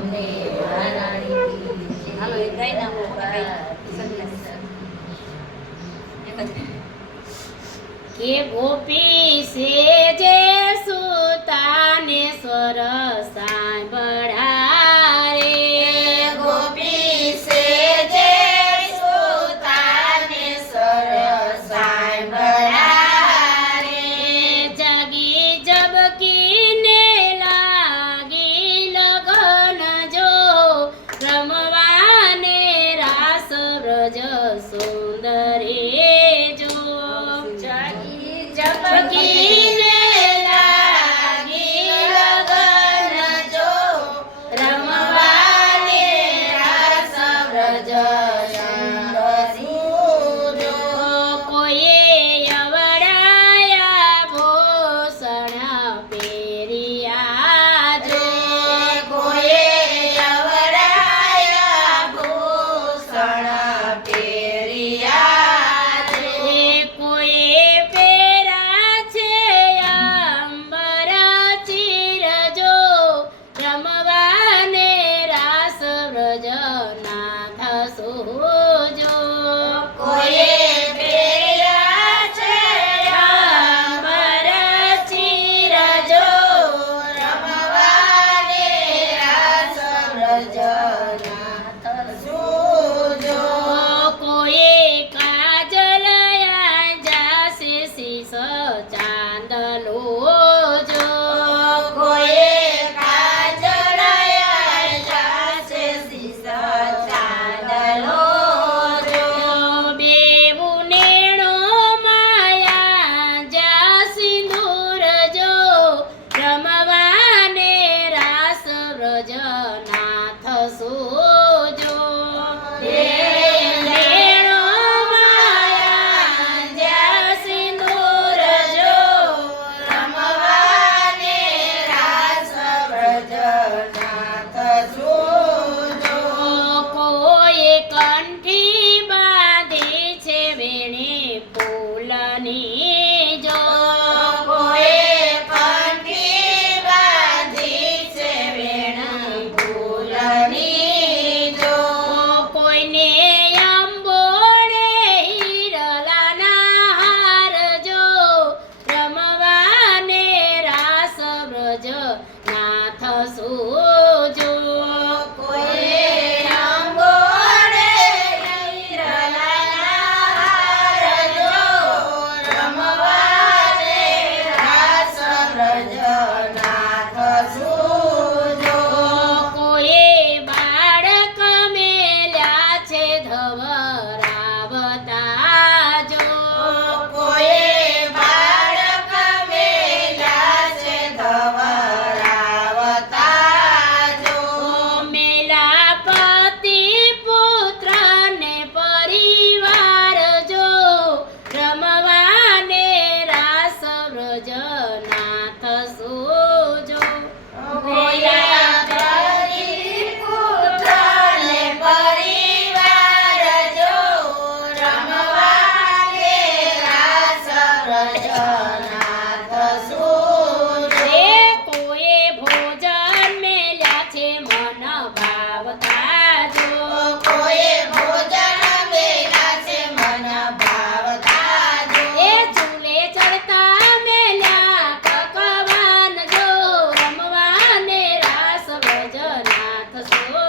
અમને મહારાણી હાલો એ ગાઈ નાખો કે ગોપી સે જે સુતાને સ્વર સાંભળા રે ગોપી સે જે સુતાને સ્વર સાંભળા રે જાગી જબકીને લાગી લગન જો રમવાને રાસ વ્રજ સુંદરે જો જબકીને લાગી લગન જો રમવાને રાસ વ્રજ સુંદરી જો કોઈએ અવડાયા ભૂષણ પહેર્યા જો કોઈએ અવડાયા ભૂષણ પહેર્યા એ કોઈએ પહેરા છે અંબર ચીર જો રમવાને રાસ વ્રજ નાથ સોજો કોઈએ પહેર્યા છે અંબર ચીર જો રમવાને રાસ વ્રજ નાથ સુજો કોઈએ કાજલયા જાસે શીશ ચાંદલો જો કોઈએ કાજળાયા જાશે શીશ ચાંદલો જો બેવું નેણો માયા જા સિંદૂર જો રમવાને રાસ વ્રજ નાથ સોજો નેણો માયા જા સિંદૂર જો રમવાને રાસ વ્રજ નાથ સુજો કોઈ કંઠી બાંધે છે વેણે ફૂલની જો કોઈએ કંઠી બાંધી છે વેણ ફૂલની જો કોઈને અંબોડે હિરલાના હાર જો રમવાને રાસ વ્રજ નાથ સોજો કોઈએ અંબોડે હિરલાના હાર જો રમવાને રાસ વ્રજ નાથ સુજો કોઈએ બાળક મેલ્યા છે ધવરાવતા જો કોઈએ બાળક મેલ્યા છે ધવરાવતા જો મેલા પતિ પુત્ર ને પરિવાર જો રમવાને રાસ વ્રજ નાથ સોજો કોયા પતિ પુત્ર ને પરિવાર જો રમવાને રાસ વ્રજ નાથ સુજો એ કોઈએ ભોજન મેલ્યા છે મન ભાવતા જો કોઈએ ભોજન મેલ્યા છે મન ભાવતા જો એ ચૂલે ચડતા મેલ્યા પકવાન જો રમવાને રાસ વ્રજ નાથ સો